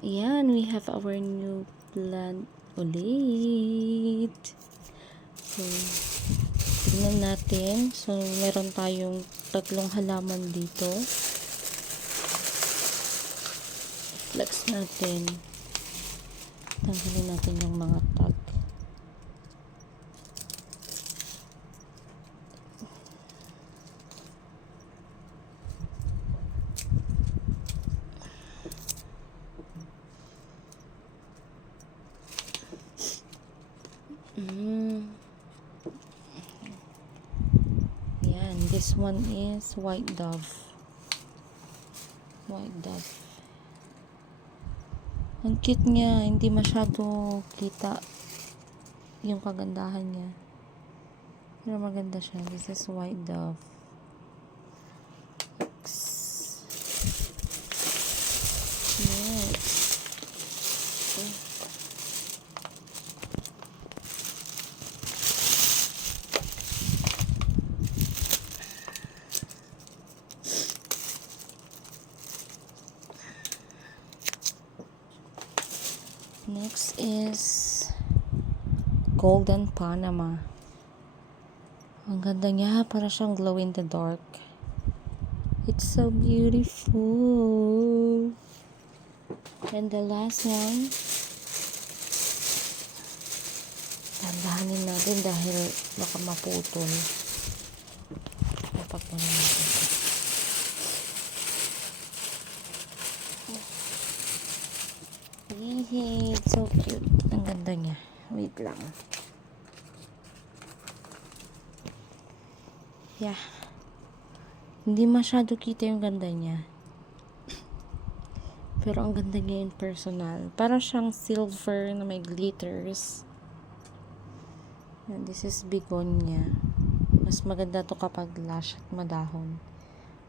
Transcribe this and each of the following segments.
Ayan, we have our new plant ulit. So, tignan natin. So, meron tayong tatlong halaman dito. Flex natin. Tanggalin natin yung mga tag. Yan, this one is white dove. White dove. Ang cute niya, hindi masyado kita yung kagandahan niya. Pero maganda siya. This is white dove. Next. Next is Golden Panama. Ang ganda niya, para siyang glow in the dark. It's so beautiful. And the last one, tandahanin natin dahil baka maputol. Tapak mo natin. Yay, it's so cute. Ang ganda niya. Wait lang. Yeah. Hindi masyado kita yung ganda niya. Pero ang ganda niya in personal. Para siyang silver na may glitters. And this is begonia. Mas maganda to kapag lush at madahon.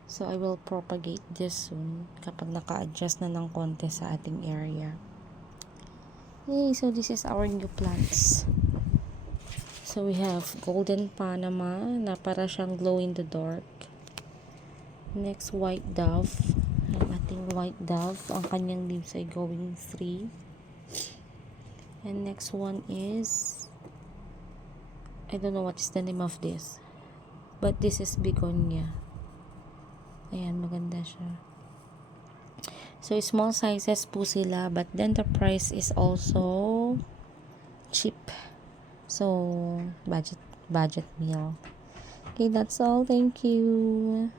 So, I will propagate this soon kapag naka-adjust na ng konti sa ating area. Yay! So, this is our new plants. So, we have Golden Panama na para siyang glow in the dark. Next, White Dove. Ang ating White Dove. Ang kanyang leaves ay going 3. And next one is, I don't know what is the name of this. But this is begonia. Ayan, maganda siya. So, small sizes po sila, but then the price is also cheap. So, budget meal. Okay, that's all. Thank you.